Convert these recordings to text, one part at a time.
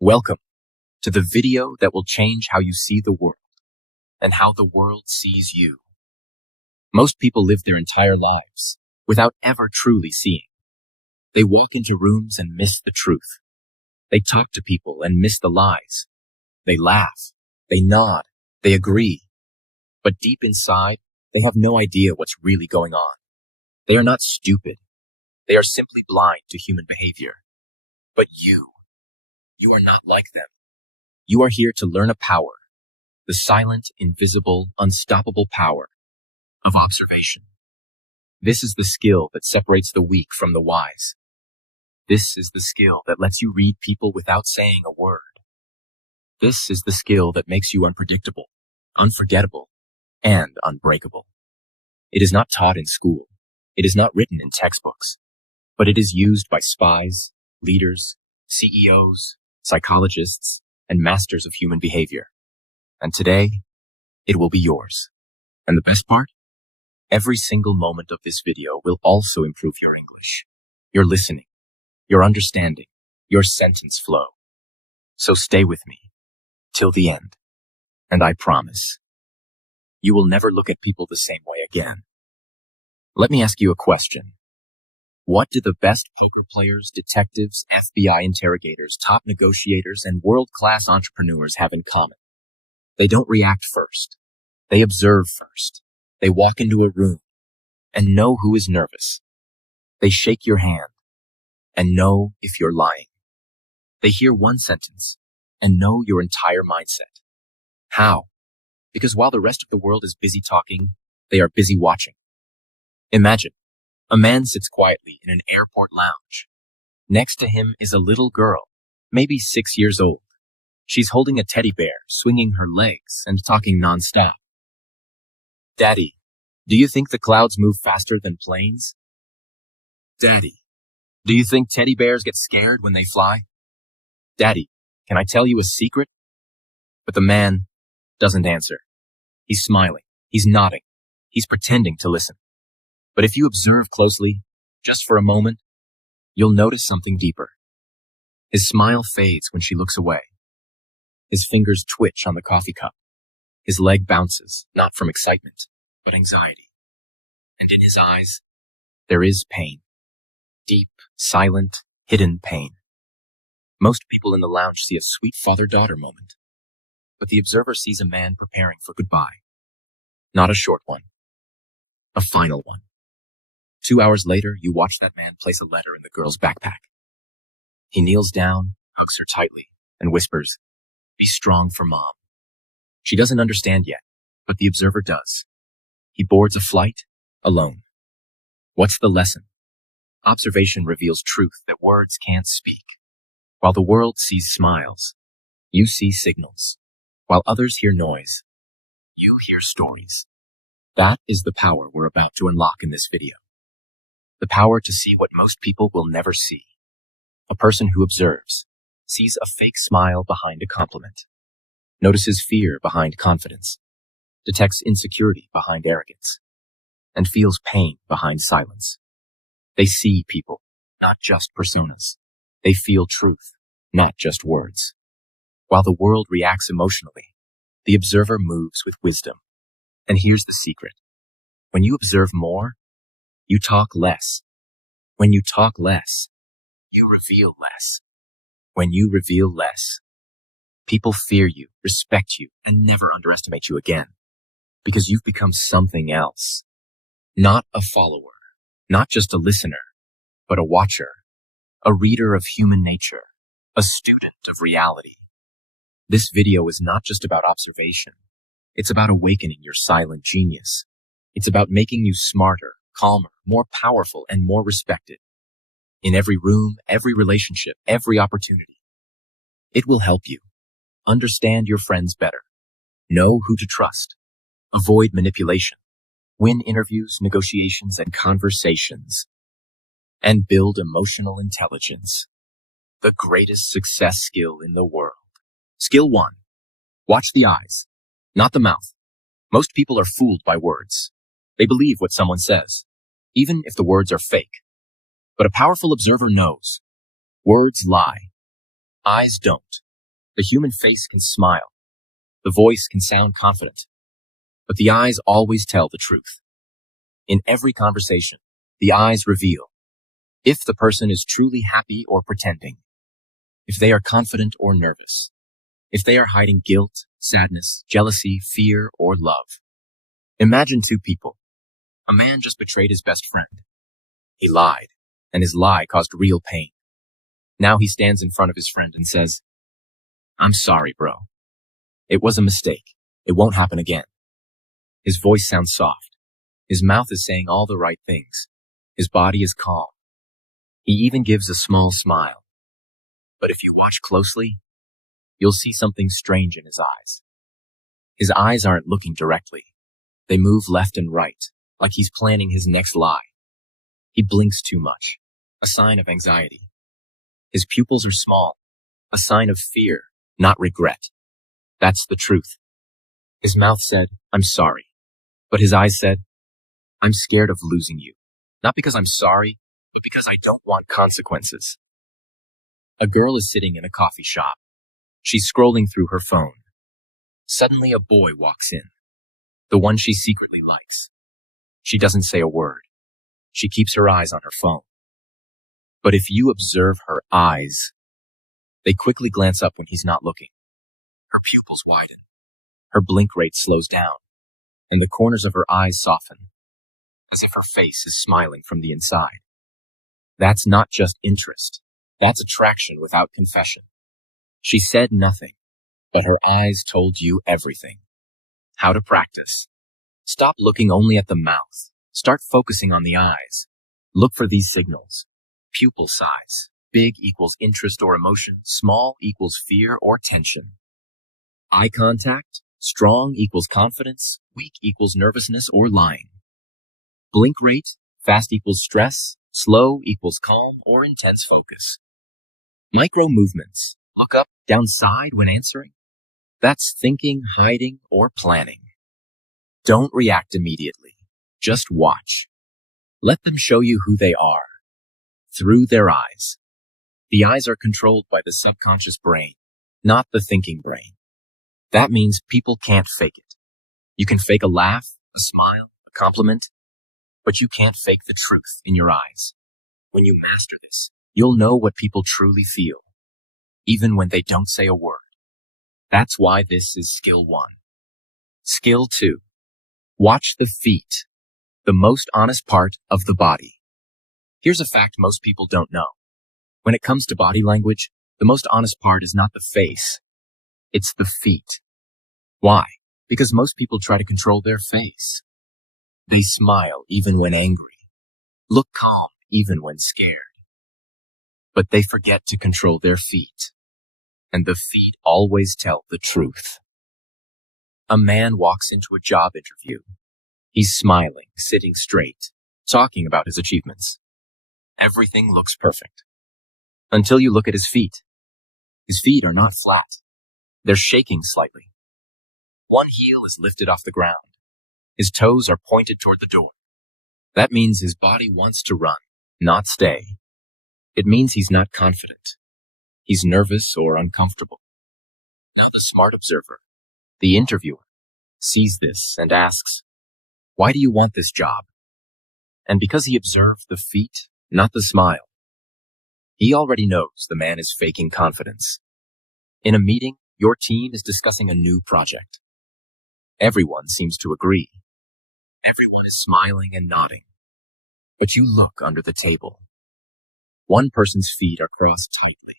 Welcome to the video that will change how you see the world and how the world sees you. Most people live their entire lives without ever truly seeing. They walk into rooms and miss the truth. They talk to people and miss the lies. They laugh, they nod, they agree. But deep inside, they have no idea what's really going on. They are not stupid. They are simply blind to human behavior. But you are not like them. You are here to learn a power, the silent, invisible, unstoppable power of observation. This is the skill that separates the weak from the wise. This is the skill that lets you read people without saying a word. This is the skill that makes you unpredictable, unforgettable, and unbreakable. It is not taught in school. It is not written in textbooks, but it is used by spies, leaders, CEOs, psychologists, and masters of human behavior. And today, it will be yours. And the best part? Every single moment of this video will also improve your English, your listening, your understanding, your sentence flow. So stay with me till the end. And I promise, you will never look at people the same way again. Let me ask you a question. What do the best poker players, detectives, FBI interrogators, top negotiators, and world-class entrepreneurs have in common? They don't react first. They observe first. They walk into a room and know who is nervous. They shake your hand and know if you're lying. They hear one sentence and know your entire mindset. How? Because while the rest of the world is busy talking, they are busy watching. Imagine, a man sits quietly in an airport lounge. Next to him is a little girl, maybe 6 years old. She's holding a teddy bear, swinging her legs and talking nonstop. Daddy, do you think the clouds move faster than planes? Daddy, do you think teddy bears get scared when they fly? Daddy, can I tell you a secret? But the man doesn't answer. He's smiling. He's nodding. He's pretending to listen. But if you observe closely, just for a moment, you'll notice something deeper. His smile fades when she looks away. His fingers twitch on the coffee cup. His leg bounces, not from excitement, but anxiety. And in his eyes, there is pain. Deep, silent, hidden pain. Most people in the lounge see a sweet father-daughter moment. But the observer sees a man preparing for goodbye. Not a short one. A final one. 2 hours later, you watch that man place a letter in the girl's backpack. He kneels down, hugs her tightly, and whispers, "Be strong for Mom." She doesn't understand yet, but the observer does. He boards a flight, alone. What's the lesson? Observation reveals truth that words can't speak. While the world sees smiles, you see signals. While others hear noise, you hear stories. That is the power we're about to unlock in this video. The power to see what most people will never see. A person who observes sees a fake smile behind a compliment, notices fear behind confidence, detects insecurity behind arrogance, and feels pain behind silence. They see people, not just personas. They feel truth, not just words. While the world reacts emotionally, the observer moves with wisdom. And here's the secret. When you observe more, you talk less. When you talk less, you reveal less. When you reveal less, people fear you, respect you, and never underestimate you again. Because you've become something else. Not a follower, not just a listener, but a watcher, a reader of human nature, a student of reality. This video is not just about observation. It's about awakening your silent genius. It's about making you smarter, calmer, more powerful, and more respected. In every room, every relationship, every opportunity. It will help you understand your friends better, know who to trust, avoid manipulation, win interviews, negotiations, and conversations, and build emotional intelligence, the greatest success skill in the world. Skill 1. Watch the eyes, not the mouth. Most people are fooled by words. They believe what someone says, even if the words are fake. But a powerful observer knows. Words lie. Eyes don't. The human face can smile. The voice can sound confident. But the eyes always tell the truth. In every conversation, the eyes reveal if the person is truly happy or pretending, if they are confident or nervous, if they are hiding guilt, sadness, jealousy, fear, or love. Imagine two people. A man just betrayed his best friend. He lied, and his lie caused real pain. Now he stands in front of his friend and says, "I'm sorry, bro. It was a mistake. It won't happen again." His voice sounds soft. His mouth is saying all the right things. His body is calm. He even gives a small smile. But if you watch closely, you'll see something strange in his eyes. His eyes aren't looking directly. They move left and right, like he's planning his next lie. He blinks too much, a sign of anxiety. His pupils are small, a sign of fear, not regret. That's the truth. His mouth said, "I'm sorry," but his eyes said, "I'm scared of losing you. Not because I'm sorry, but because I don't want consequences." A girl is sitting in a coffee shop. She's scrolling through her phone. Suddenly a boy walks in, the one she secretly likes. She doesn't say a word. She keeps her eyes on her phone. But if you observe her eyes, they quickly glance up when he's not looking. Her pupils widen. Her blink rate slows down, and the corners of her eyes soften, as if her face is smiling from the inside. That's not just interest. That's attraction without confession. She said nothing, but her eyes told you everything. How to practice. Stop looking only at the mouth. Start focusing on the eyes. Look for these signals. Pupil size. Big equals interest or emotion. Small equals fear or tension. Eye contact. Strong equals confidence. Weak equals nervousness or lying. Blink rate. Fast equals stress. Slow equals calm or intense focus. Micro movements. Look up, down, side when answering. That's thinking, hiding, or planning. Don't react immediately. Just watch. Let them show you who they are. Through their eyes. The eyes are controlled by the subconscious brain, not the thinking brain. That means people can't fake it. You can fake a laugh, a smile, a compliment, but you can't fake the truth in your eyes. When you master this, you'll know what people truly feel, even when they don't say a word. That's why this is skill 1. Skill 2. Watch the feet, the most honest part of the body. Here's a fact most people don't know. When it comes to body language, the most honest part is not the face. It's the feet. Why? Because most people try to control their face. They smile even when angry, look calm even when scared. But they forget to control their feet. And the feet always tell the truth. A man walks into a job interview. He's smiling, sitting straight, talking about his achievements. Everything looks perfect. Until you look at his feet. His feet are not flat. They're shaking slightly. One heel is lifted off the ground. His toes are pointed toward the door. That means his body wants to run, not stay. It means he's not confident. He's nervous or uncomfortable. Now the smart observer, the interviewer, sees this and asks, "Why do you want this job?" And because he observed the feet, not the smile, he already knows the man is faking confidence. In a meeting, your team is discussing a new project. Everyone seems to agree. Everyone is smiling and nodding. But you look under the table. One person's feet are crossed tightly.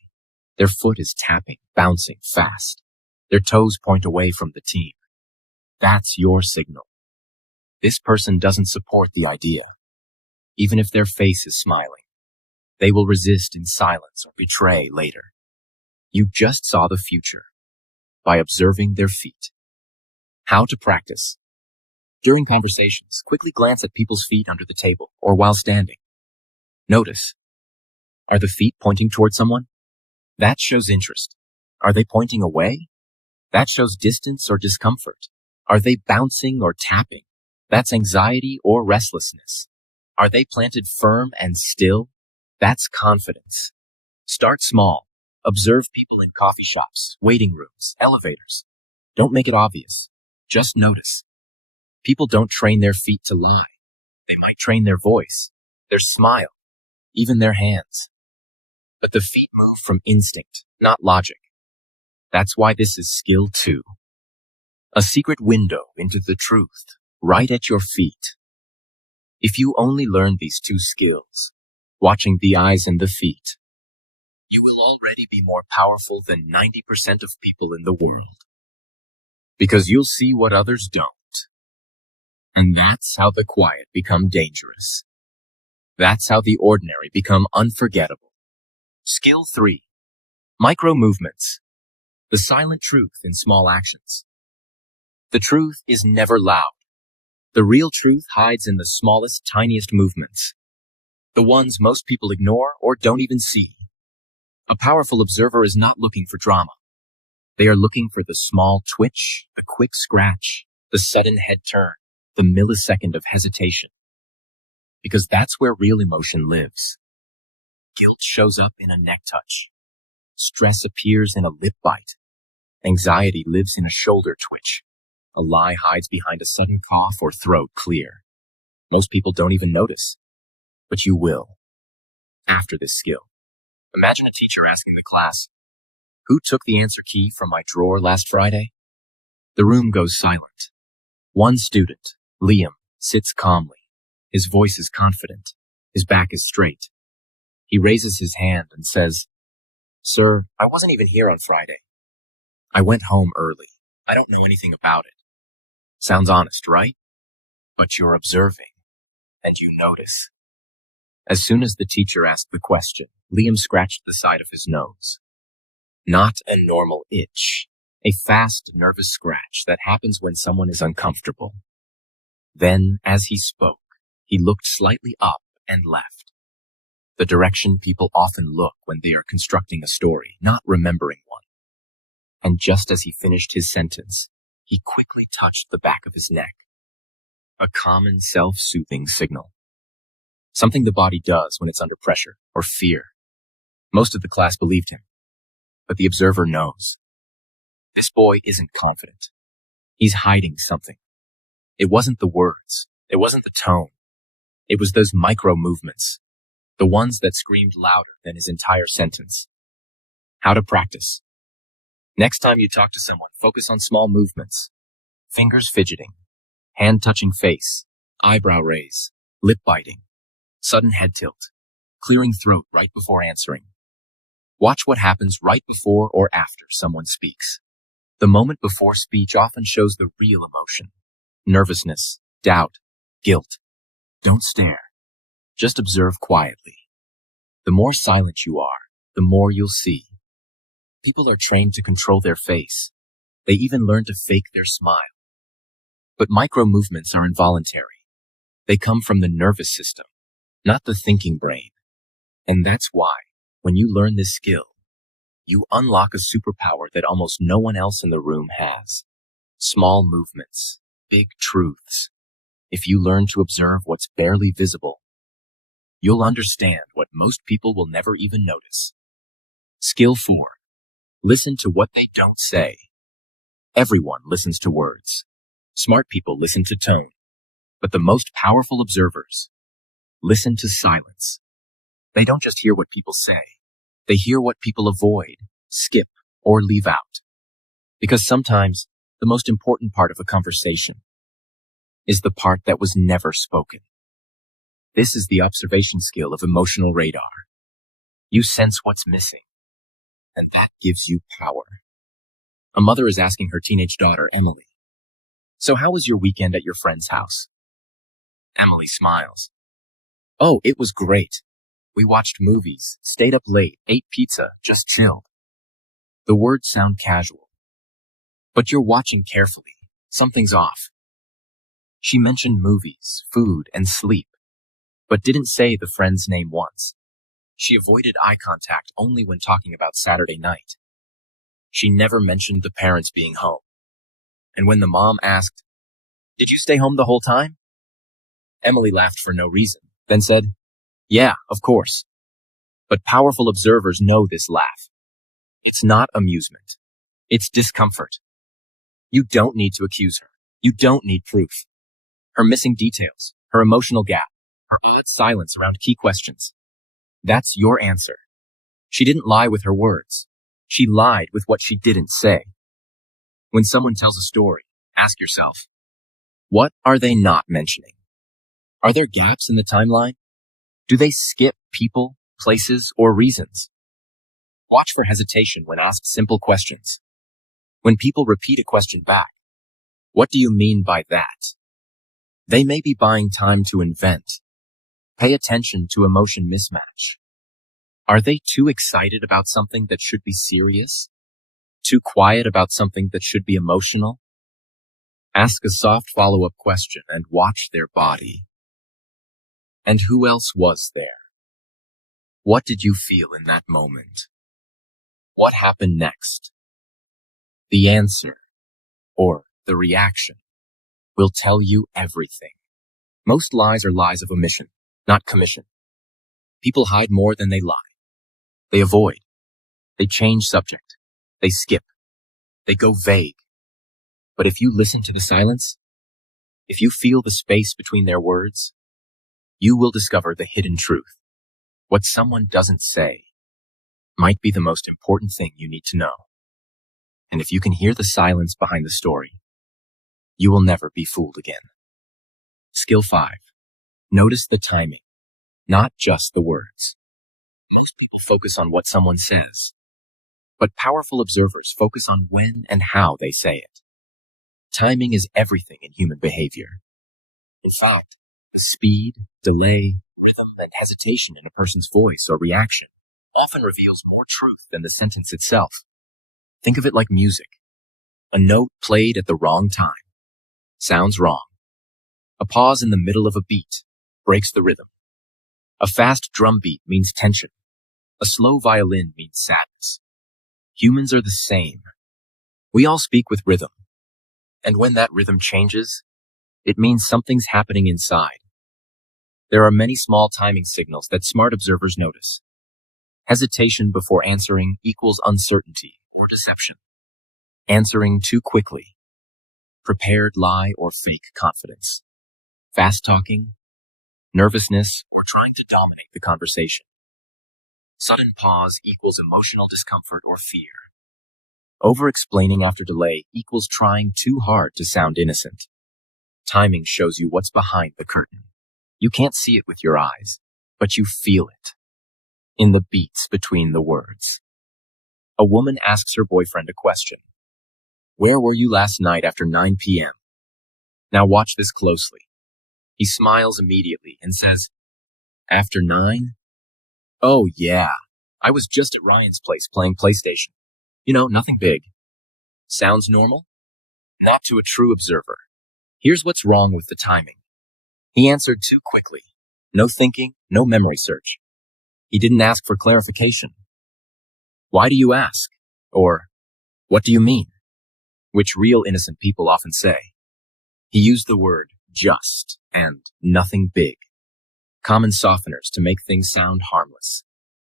Their foot is tapping, bouncing fast. Their toes point away from the team. That's your signal. This person doesn't support the idea. Even if their face is smiling, they will resist in silence or betray later. You just saw the future by observing their feet. How to practice. During conversations, quickly glance at people's feet under the table or while standing. Notice, are the feet pointing toward someone? That shows interest. Are they pointing away? That shows distance or discomfort. Are they bouncing or tapping? That's anxiety or restlessness. Are they planted firm and still? That's confidence. Start small. Observe people in coffee shops, waiting rooms, elevators. Don't make it obvious. Just notice. People don't train their feet to lie. They might train their voice, their smile, even their hands. But the feet move from instinct, not logic. That's why this is skill 2. A secret window into the truth, right at your feet. If you only learn these 2 skills, watching the eyes and the feet, you will already be more powerful than 90% of people in the world. Because you'll see what others don't. And that's how the quiet become dangerous. That's how the ordinary become unforgettable. Skill 3. Micro movements. The silent truth in small actions. The truth is never loud. The real truth hides in the smallest, tiniest movements. The ones most people ignore or don't even see. A powerful observer is not looking for drama. They are looking for the small twitch, the quick scratch, the sudden head turn, the millisecond of hesitation. Because that's where real emotion lives. Guilt shows up in a neck touch. Stress appears in a lip bite. Anxiety lives in a shoulder twitch. A lie hides behind a sudden cough or throat clear. Most people don't even notice. But you will. After this skill. Imagine a teacher asking the class, "Who took the answer key from my drawer last Friday?" The room goes silent. One student, Liam, sits calmly. His voice is confident. His back is straight. He raises his hand and says, "Sir, I wasn't even here on Friday. I went home early. I don't know anything about it." Sounds honest, right? But you're observing, and you notice. As soon as the teacher asked the question, Liam scratched the side of his nose. Not a normal itch, a fast, nervous scratch that happens when someone is uncomfortable. Then, as he spoke, he looked slightly up and left. The direction people often look when they are constructing a story, not remembering one. And just as he finished his sentence, he quickly touched the back of his neck. A common self-soothing signal. Something the body does when it's under pressure or fear. Most of the class believed him, but the observer knows. This boy isn't confident. He's hiding something. It wasn't the words. It wasn't the tone. It was those micro movements, the ones that screamed louder than his entire sentence. How to practice. Next time you talk to someone, focus on small movements. Fingers fidgeting, hand touching face, eyebrow raise, lip biting, sudden head tilt, clearing throat right before answering. Watch what happens right before or after someone speaks. The moment before speech often shows the real emotion. Nervousness, doubt, guilt. Don't stare. Just observe quietly. The more silent you are, the more you'll see. People are trained to control their face. They even learn to fake their smile. But micro movements are involuntary. They come from the nervous system, not the thinking brain. And that's why, when you learn this skill, you unlock a superpower that almost no one else in the room has. Small movements, big truths. If you learn to observe what's barely visible, you'll understand what most people will never even notice. Skill 4. Listen to what they don't say. Everyone listens to words. Smart people listen to tone. But the most powerful observers listen to silence. They don't just hear what people say. They hear what people avoid, skip, or leave out. Because sometimes the most important part of a conversation is the part that was never spoken. This is the observation skill of emotional radar. You sense what's missing, and that gives you power. A mother is asking her teenage daughter, Emily, "So how was your weekend at your friend's house?" Emily smiles. "Oh, it was great. We watched movies, stayed up late, ate pizza, just chilled." The words sound casual, but you're watching carefully. Something's off. She mentioned movies, food, and sleep, but didn't say the friend's name once. She avoided eye contact only when talking about Saturday night. She never mentioned the parents being home. And when the mom asked, "Did you stay home the whole time?" Emily laughed for no reason, then said, "Yeah, of course." But powerful observers know this laugh. It's not amusement. It's discomfort. You don't need to accuse her. You don't need proof. Her missing details, her emotional gap, her silence around key questions. That's your answer. She didn't lie with her words. She lied with what she didn't say. When someone tells a story, ask yourself, what are they not mentioning? Are there gaps in the timeline? Do they skip people, places, or reasons? Watch for hesitation when asked simple questions. When people repeat a question back, what do you mean by that? They may be buying time to invent. Pay attention to emotion mismatch. Are they too excited about something that should be serious? Too quiet about something that should be emotional? Ask a soft follow-up question and watch their body. And who else was there? What did you feel in that moment? What happened next? The answer, or the reaction, will tell you everything. Most lies are lies of omission, not commission. People hide more than they lie. They avoid. They change subject. They skip. They go vague. But if you listen to the silence, if you feel the space between their words, you will discover the hidden truth. What someone doesn't say might be the most important thing you need to know. And if you can hear the silence behind the story, you will never be fooled again. Skill 5. Notice the timing, not just the words. Most people focus on what someone says, but powerful observers focus on when and how they say it. Timing is everything in human behavior. In fact, the speed, delay, rhythm, and hesitation in a person's voice or reaction often reveals more truth than the sentence itself. Think of it like music. A note played at the wrong time sounds wrong. A pause in the middle of a beat breaks the rhythm. A fast drum beat means tension. A slow violin means sadness. Humans are the same. We all speak with rhythm. And when that rhythm changes, it means something's happening inside. There are many small timing signals that smart observers notice. Hesitation before answering equals uncertainty or deception. Answering too quickly. Prepared lie or fake confidence. Fast talking. Nervousness or trying to dominate the conversation. Sudden pause equals emotional discomfort or fear. Over-explaining after delay equals trying too hard to sound innocent. Timing shows you what's behind the curtain. You can't see it with your eyes, but you feel it. In the beats between the words. A woman asks her boyfriend a question. Where were you last night after 9 p.m.? Now watch this closely. He smiles immediately and says, After 9? Oh yeah, I was just at Ryan's place playing PlayStation. You know, nothing big. Sounds normal? Not to a true observer. Here's what's wrong with the timing. He answered too quickly. No thinking, no memory search. He didn't ask for clarification. Why do you ask? Or, what do you mean? Which real innocent people often say. He used the word just and nothing big. Common softeners to make things sound harmless.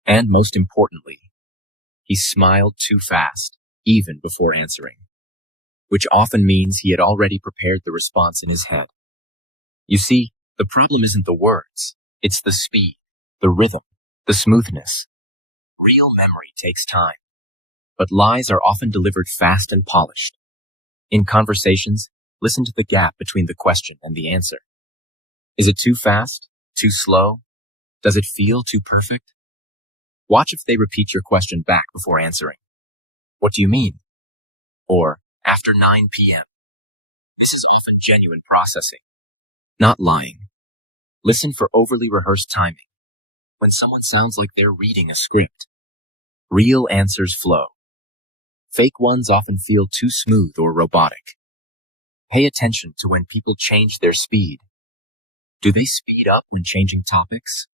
And most importantly, he smiled too fast, even before answering. Which often means he had already prepared the response in his head. You see, the problem isn't the words. It's the speed, the rhythm, the smoothness. Real memory takes time. But lies are often delivered fast and polished. In conversations, listen to the gap between the question and the answer. Is it too fast? Too slow? Does it feel too perfect? Watch if they repeat your question back before answering. What do you mean? Or, after 9 p.m. This is often genuine processing, not lying. Listen for overly rehearsed timing. When someone sounds like they're reading a script. Real answers flow. Fake ones often feel too smooth or robotic. Pay attention to when people change their speed. Do they speed up when changing topics?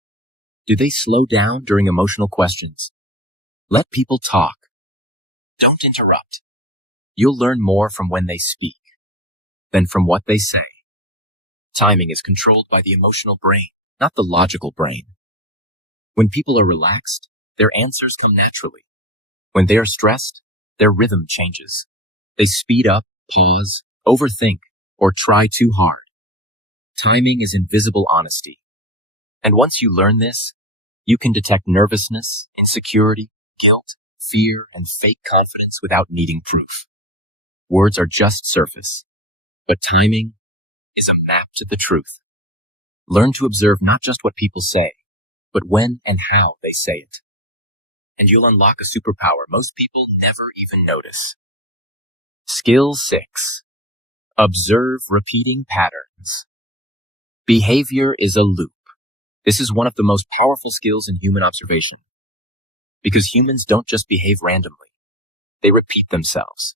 Do they slow down during emotional questions? Let people talk. Don't interrupt. You'll learn more from when they speak than from what they say. Timing is controlled by the emotional brain, not the logical brain. When people are relaxed, their answers come naturally. When they are stressed, their rhythm changes. They speed up, pause, overthink, or try too hard. Timing is invisible honesty. And once you learn this, you can detect nervousness, insecurity, guilt, fear, and fake confidence without needing proof. Words are just surface, but timing is a map to the truth. Learn to observe not just what people say, but when and how they say it. And you'll unlock a superpower most people never even notice. Skill 6. Observe repeating patterns. Behavior is a loop. This is one of the most powerful skills in human observation. Because humans don't just behave randomly. They repeat themselves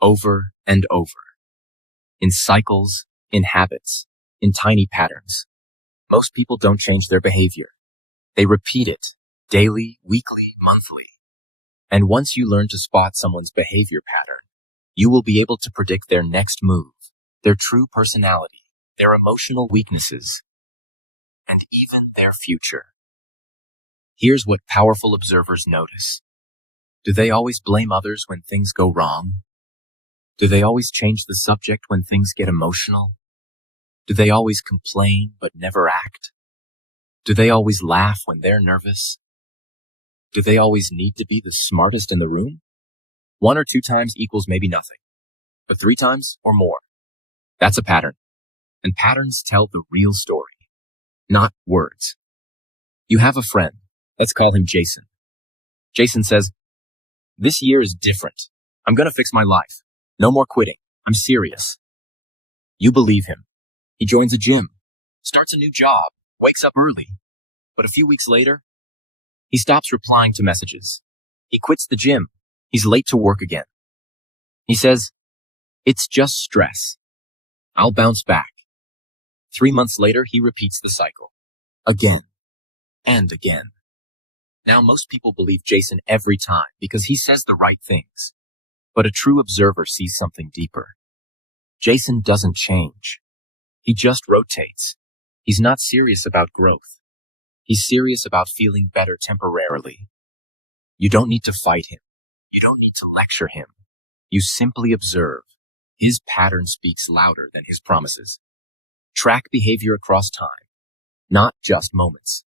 over and over. In cycles, in habits, in tiny patterns. Most people don't change their behavior. They repeat it daily, weekly, monthly. And once you learn to spot someone's behavior pattern, you will be able to predict their next move, their true personality, their emotional weaknesses, and even their future. Here's what powerful observers notice. Do they always blame others when things go wrong? Do they always change the subject when things get emotional? Do they always complain but never act? Do they always laugh when they're nervous? Do they always need to be the smartest in the room? 1 or 2 times equals maybe nothing, but 3 times or more. That's a pattern. And patterns tell the real story, not words. You have a friend. Let's call him Jason. Jason says, "This year is different. I'm going to fix my life. No more quitting. I'm serious." You believe him. He joins a gym, starts a new job, wakes up early. But a few weeks later, he stops replying to messages. He quits the gym. He's late to work again. He says, "It's just stress. I'll bounce back." 3 months later, he repeats the cycle. Again and again. Now most people believe Jason every time because he says the right things. But a true observer sees something deeper. Jason doesn't change. He just rotates. He's not serious about growth. He's serious about feeling better temporarily. You don't need to fight him. You don't need to lecture him. You simply observe. His pattern speaks louder than his promises. Track behavior across time, not just moments.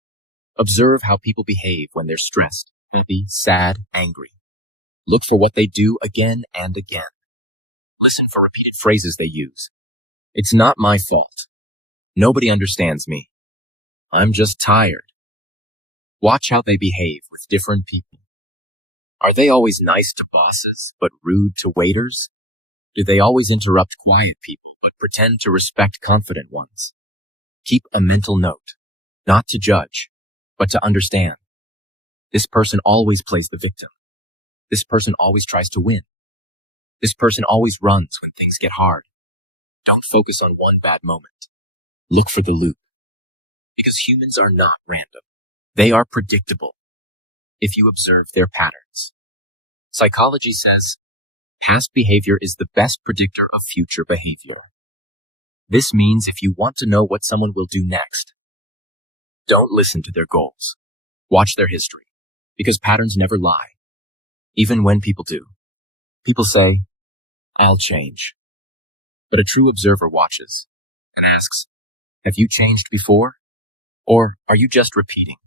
Observe how people behave when they're stressed, happy, sad, angry. Look for what they do again and again. Listen for repeated phrases they use. "It's not my fault. Nobody understands me. I'm just tired." Watch how they behave with different people. Are they always nice to bosses but rude to waiters? Do they always interrupt quiet people but pretend to respect confident ones? Keep a mental note, not to judge, but to understand. This person always plays the victim. This person always tries to win. This person always runs when things get hard. Don't focus on one bad moment. Look for the loop. Because humans are not random. They are predictable if you observe their patterns. Psychology says, past behavior is the best predictor of future behavior. This means if you want to know what someone will do next, don't listen to their goals. Watch their history, because patterns never lie. Even when people do. People say, "I'll change." But a true observer watches and asks, "Have you changed before? Or are you just repeating?"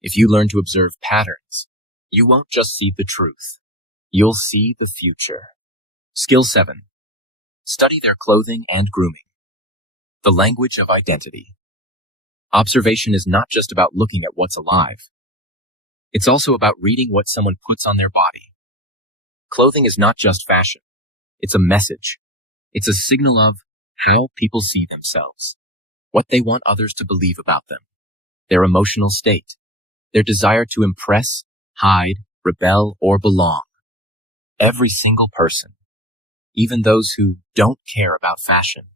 If you learn to observe patterns, you won't just see the truth. You'll see the future. Skill 7. Study their clothing and grooming. The language of identity. Observation is not just about looking at what's alive. It's also about reading what someone puts on their body. Clothing is not just fashion. It's a message. It's a signal of how people see themselves, what they want others to believe about them, their emotional state, their desire to impress, hide, rebel, or belong. Every single person, even those who don't care about fashion,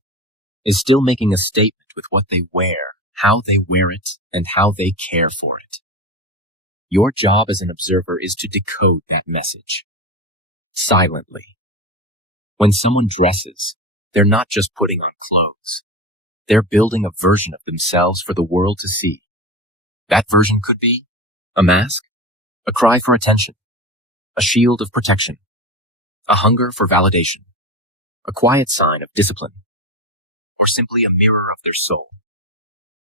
is still making a statement with what they wear, how they wear it, and how they care for it. Your job as an observer is to decode that message. Silently. When someone dresses, they're not just putting on clothes. They're building a version of themselves for the world to see. That version could be a mask, a cry for attention, a shield of protection, a hunger for validation, a quiet sign of discipline, or simply a mirror of their soul.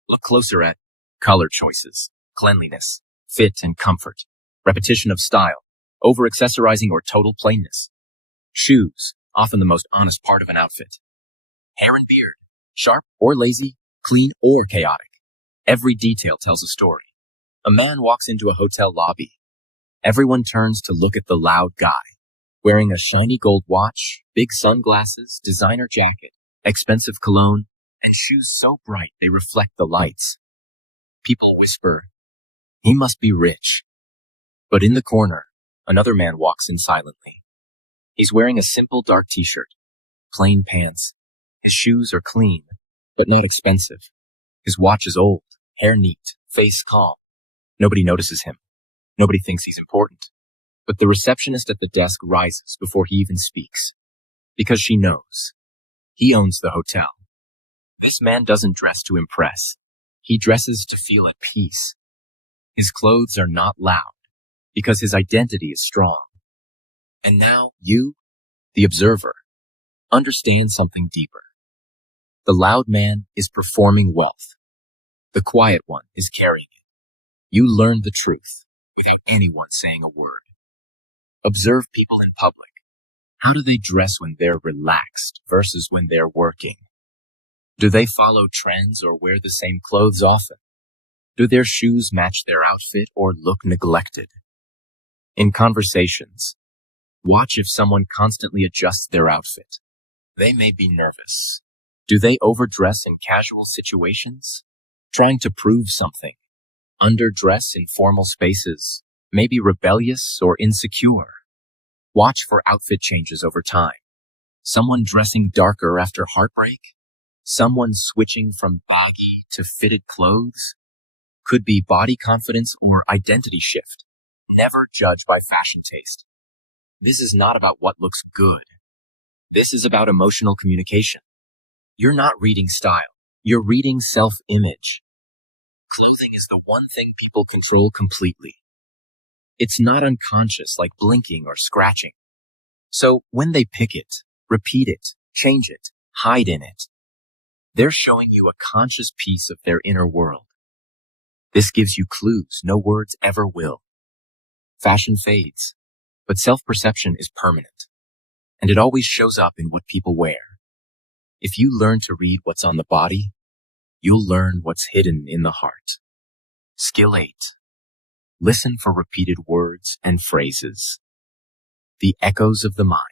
Look closer at color choices, cleanliness, fit and comfort, repetition of style, over-accessorizing or total plainness. Shoes, often the most honest part of an outfit. Hair and beard, sharp or lazy, clean or chaotic. Every detail tells a story. A man walks into a hotel lobby. Everyone turns to look at the loud guy, wearing a shiny gold watch, big sunglasses, designer jacket, expensive cologne, and shoes so bright they reflect the lights. People whisper, "He must be rich." But in the corner, another man walks in silently. He's wearing a simple dark t-shirt, plain pants. His shoes are clean, but not expensive. His watch is old, hair neat, face calm. Nobody notices him. Nobody thinks he's important. But the receptionist at the desk rises before he even speaks, because she knows. He owns the hotel. This man doesn't dress to impress. He dresses to feel at peace. His clothes are not loud, because his identity is strong. And now you, the observer, understand something deeper. The loud man is performing wealth. The quiet one is carrying it. You learn the truth without anyone saying a word. Observe people in public. How do they dress when they're relaxed versus when they're working? Do they follow trends or wear the same clothes often? Do their shoes match their outfit or look neglected? In conversations, watch if someone constantly adjusts their outfit. They may be nervous. Do they overdress in casual situations? Trying to prove something. Underdress in formal spaces. Maybe rebellious or insecure. Watch for outfit changes over time. Someone dressing darker after heartbreak? Someone switching from baggy to fitted clothes? Could be body confidence or identity shift. Never judge by fashion taste. This is not about what looks good. This is about emotional communication. You're not reading style. You're reading self-image. Clothing is the one thing people control completely. It's not unconscious like blinking or scratching. So when they pick it, repeat it, change it, hide in it, they're showing you a conscious piece of their inner world. This gives you clues no words ever will. Fashion fades, but self-perception is permanent, and it always shows up in what people wear. If you learn to read what's on the body, you'll learn what's hidden in the heart. Skill 8. Listen for repeated words and phrases. The echoes of the mind.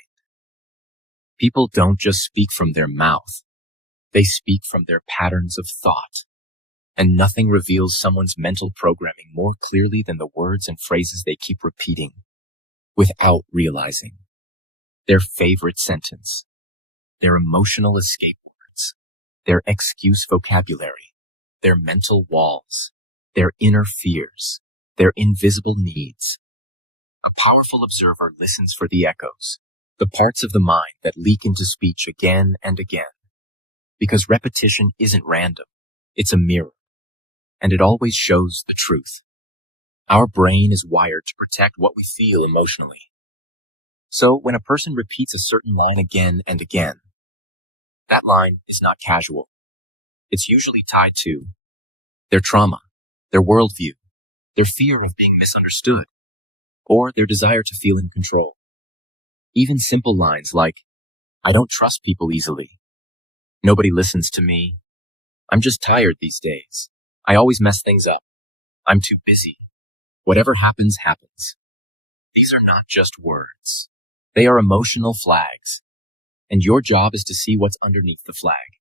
People don't just speak from their mouth. They speak from their patterns of thought. And nothing reveals someone's mental programming more clearly than the words and phrases they keep repeating without realizing. Their favorite sentence, their emotional escape words, their excuse vocabulary, their mental walls, their inner fears, their invisible needs. A powerful observer listens for the echoes, the parts of the mind that leak into speech again and again. Because repetition isn't random, it's a mirror, and it always shows the truth. Our brain is wired to protect what we feel emotionally. So when a person repeats a certain line again and again, that line is not casual. It's usually tied to their trauma, their worldview, their fear of being misunderstood, or their desire to feel in control. Even simple lines like, "I don't trust people easily. Nobody listens to me. I'm just tired these days. I always mess things up. I'm too busy. Whatever happens, happens." These are not just words. They are emotional flags. And your job is to see what's underneath the flag.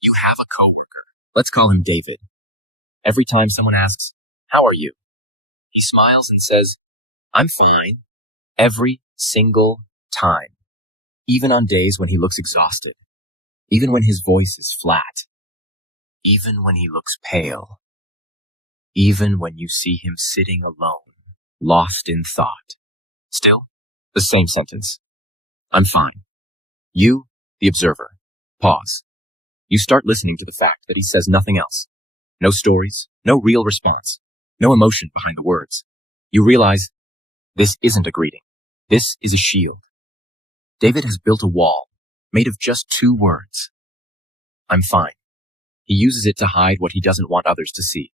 You have a coworker. Let's call him David. Every time someone asks, "How are you?" he smiles and says, "I'm fine." Every single time. Even on days when he looks exhausted. Even when his voice is flat. Even when he looks pale. Even when you see him sitting alone, lost in thought. Still, the same sentence. "I'm fine." You, the observer, pause. You start listening to the fact that he says nothing else. No stories, no real response, no emotion behind the words. You realize this isn't a greeting. This is a shield. David has built a wall made of just 2 words. I'm fine. He uses it to hide what he doesn't want others to see.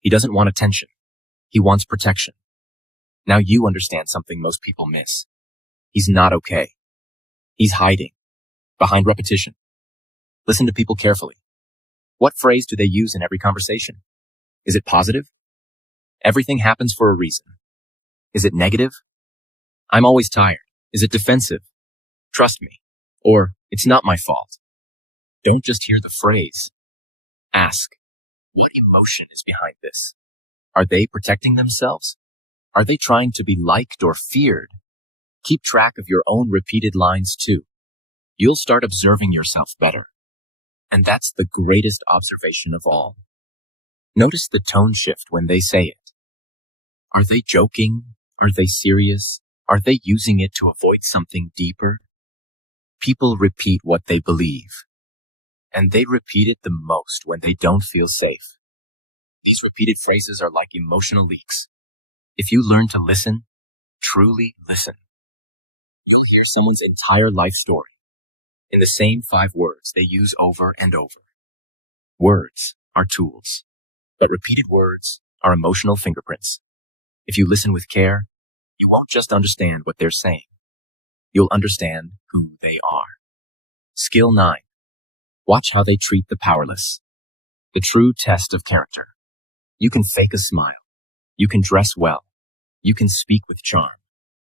He doesn't want attention. He wants protection. Now you understand something most people miss. He's not okay. He's hiding behind repetition. Listen to people carefully. What phrase do they use in every conversation? Is it positive? Everything happens for a reason. Is it negative? I'm always tired. Is it defensive? Trust me. Or, it's not my fault. Don't just hear the phrase. Ask, what emotion is behind this? Are they protecting themselves? Are they trying to be liked or feared? Keep track of your own repeated lines too. You'll start observing yourself better. And that's the greatest observation of all. Notice the tone shift when they say it. Are they joking? Are they serious? Are they using it to avoid something deeper? People repeat what they believe. And they repeat it the most when they don't feel safe. These repeated phrases are like emotional leaks. If you learn to listen, truly listen, you'll hear someone's entire life story in the same 5 words they use over and over. Words are tools, but repeated words are emotional fingerprints. If you listen with care, you won't just understand what they're saying. You'll understand who they are. Skill 9. Watch how they treat the powerless. The true test of character. You can fake a smile. You can dress well. You can speak with charm.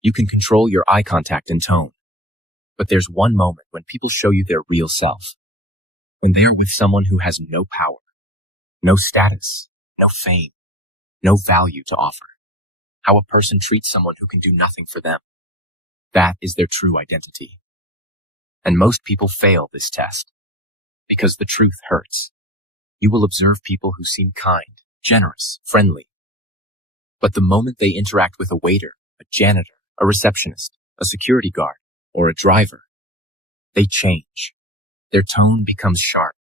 You can control your eye contact and tone. But there's one moment when people show you their real self. When they're with someone who has no power, no status, no fame, no value to offer. How a person treats someone who can do nothing for them. That is their true identity. And most people fail this test because the truth hurts. You will observe people who seem kind, generous, friendly. But the moment they interact with a waiter, a janitor, a receptionist, a security guard, or a driver, they change. Their tone becomes sharp.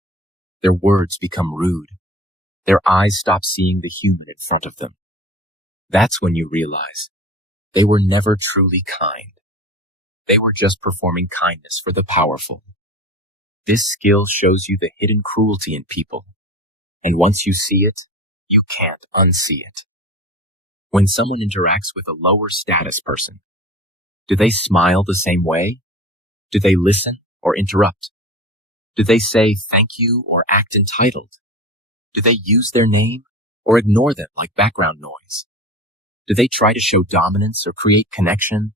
Their words become rude. Their eyes stop seeing the human in front of them. That's when you realize they were never truly kind. They were just performing kindness for the powerful. This skill shows you the hidden cruelty in people. And once you see it, you can't unsee it. When someone interacts with a lower status person, do they smile the same way? Do they listen or interrupt? Do they say thank you or act entitled? Do they use their name or ignore them like background noise? Do they try to show dominance or create connection?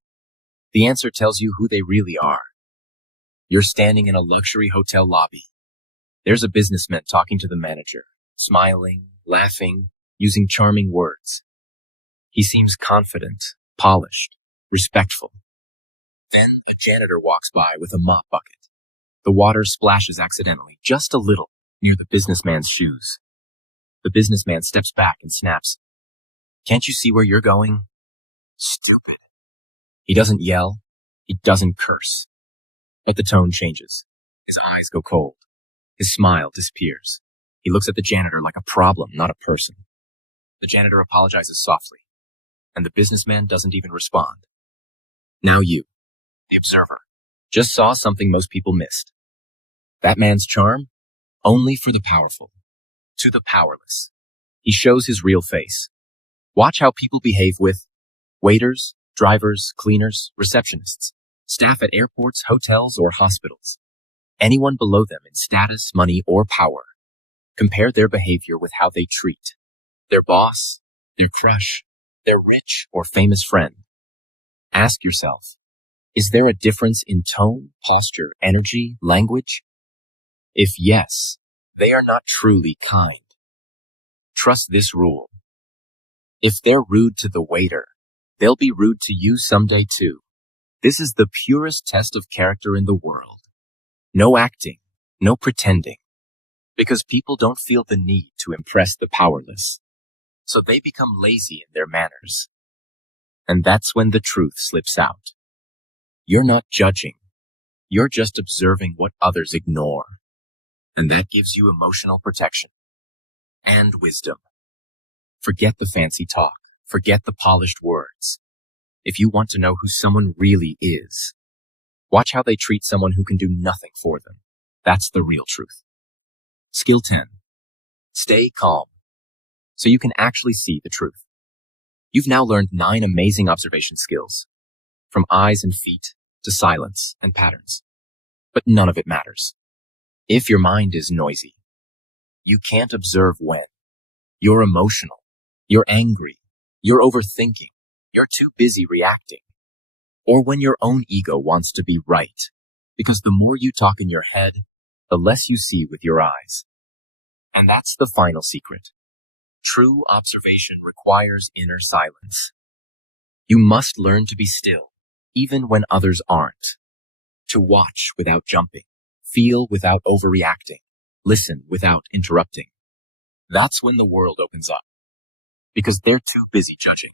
The answer tells you who they really are. You're standing in a luxury hotel lobby. There's a businessman talking to the manager, smiling, laughing, using charming words. He seems confident, polished, respectful. Then a janitor walks by with a mop bucket. The water splashes accidentally, just a little, near the businessman's shoes. The businessman steps back and snaps, "Can't you see where you're going?" Stupid. He doesn't yell. He doesn't curse. But the tone changes. His eyes go cold. His smile disappears. He looks at the janitor like a problem, not a person. The janitor apologizes softly, and the businessman doesn't even respond. Now you, the observer, just saw something most people missed. That man's charm? Only for the powerful. To the powerless. He shows his real face. Watch how people behave with waiters, drivers, cleaners, receptionists, staff at airports, hotels, or hospitals. Anyone below them in status, money, or power. Compare their behavior with how they treat their boss, their crush, their rich or famous friend. Ask yourself, is there a difference in tone, posture, energy, language? If yes, they are not truly kind. Trust this rule. If they're rude to the waiter, they'll be rude to you someday too. This is the purest test of character in the world. No acting, no pretending, because people don't feel the need to impress the powerless. So they become lazy in their manners. And that's when the truth slips out. You're not judging. You're just observing what others ignore. And that gives you emotional protection and wisdom. Forget the fancy talk. Forget the polished words. If you want to know who someone really is, watch how they treat someone who can do nothing for them. That's the real truth. Skill 10. Stay calm, so you can actually see the truth. You've now learned 9 amazing observation skills, from eyes and feet to silence and patterns. But none of it matters. If your mind is noisy, you can't observe when you're emotional, you're angry, you're overthinking, you're too busy reacting, or when your own ego wants to be right, because the more you talk in your head, the less you see with your eyes. And that's the final secret. True observation requires inner silence. You must learn to be still, even when others aren't. To watch without jumping, feel without overreacting, listen without interrupting. That's when the world opens up. Because they're too busy judging.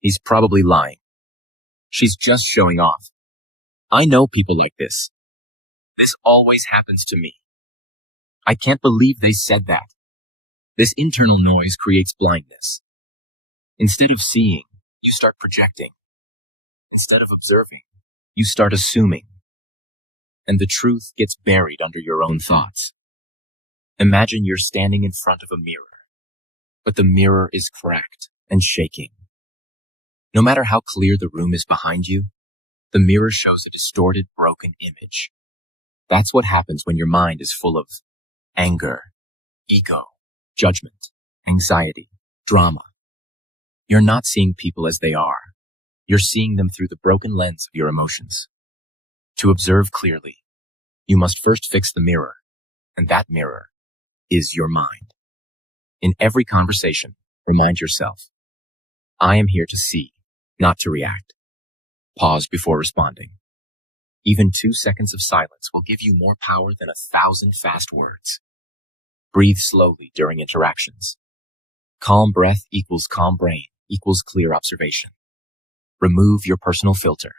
He's probably lying. She's just showing off. I know people like this. This always happens to me. I can't believe they said that. This internal noise creates blindness. Instead of seeing, you start projecting. Instead of observing, you start assuming. And the truth gets buried under your own thoughts. Imagine you're standing in front of a mirror, but the mirror is cracked and shaking. No matter how clear the room is behind you, the mirror shows a distorted, broken image. That's what happens when your mind is full of anger, ego, judgment, anxiety, drama. You're not seeing people as they are. You're seeing them through the broken lens of your emotions. To observe clearly, you must first fix the mirror, and that mirror is your mind. In every conversation, remind yourself, I am here to see, not to react. Pause before responding. Even 2 seconds of silence will give you more power than 1,000 fast words. Breathe slowly during interactions. Calm breath equals calm brain equals clear observation. Remove your personal filter.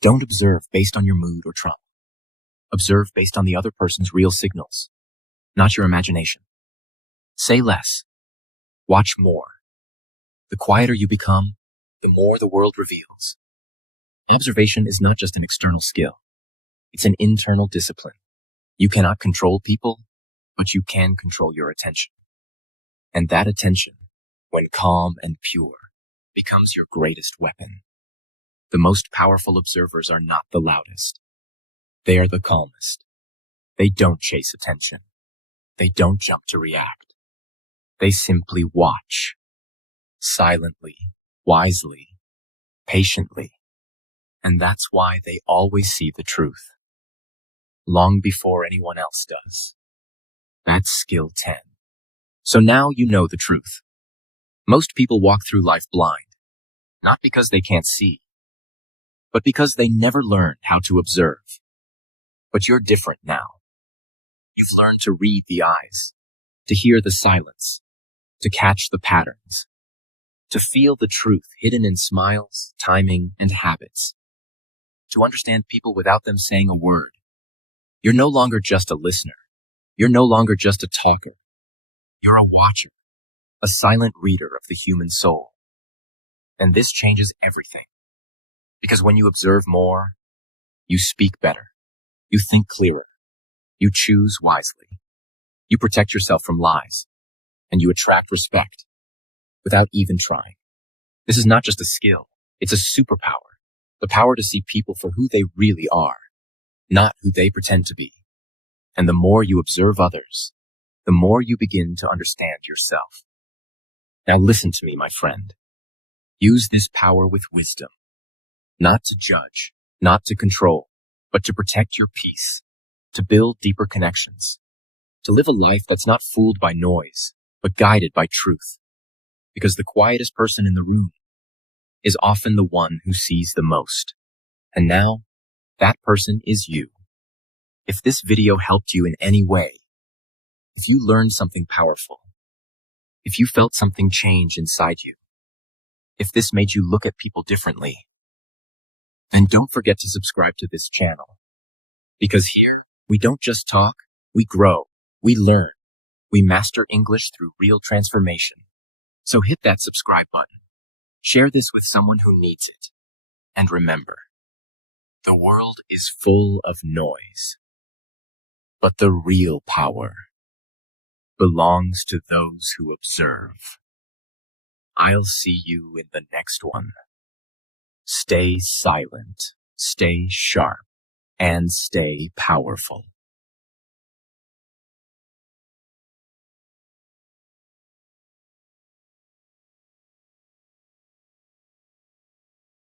Don't observe based on your mood or trauma. Observe based on the other person's real signals, not your imagination. Say less. Watch more. The quieter you become, the more the world reveals. Observation is not just an external skill. It's an internal discipline. You cannot control people, but you can control your attention. And that attention, when calm and pure, becomes your greatest weapon. The most powerful observers are not the loudest. They are the calmest. They don't chase attention. They don't jump to react. They simply watch. Silently, wisely, patiently. And that's why they always see the truth. Long before anyone else does. That's skill 10. So now you know the truth. Most people walk through life blind, not because they can't see, but because they never learned how to observe. But you're different now. You've learned to read the eyes, to hear the silence, to catch the patterns, to feel the truth hidden in smiles, timing, and habits, to understand people without them saying a word. You're no longer just a listener. You're no longer just a talker. You're a watcher, a silent reader of the human soul. And this changes everything. Because when you observe more, you speak better, you think clearer, you choose wisely, you protect yourself from lies, and you attract respect without even trying. This is not just a skill, it's a superpower, the power to see people for who they really are, not who they pretend to be. And the more you observe others, the more you begin to understand yourself. Now listen to me, my friend. Use this power with wisdom. Not to judge, not to control, but to protect your peace, to build deeper connections, to live a life that's not fooled by noise, but guided by truth. Because the quietest person in the room is often the one who sees the most. And now, that person is you. If this video helped you in any way, if you learned something powerful, if you felt something change inside you, if this made you look at people differently, then don't forget to subscribe to this channel. Because here, we don't just talk, we grow, we learn, we master English through real transformation. So hit that subscribe button. Share this with someone who needs it. And remember, the world is full of noise, but the real power belongs to those who observe. I'll see you in the next one. Stay silent, stay sharp, and stay powerful.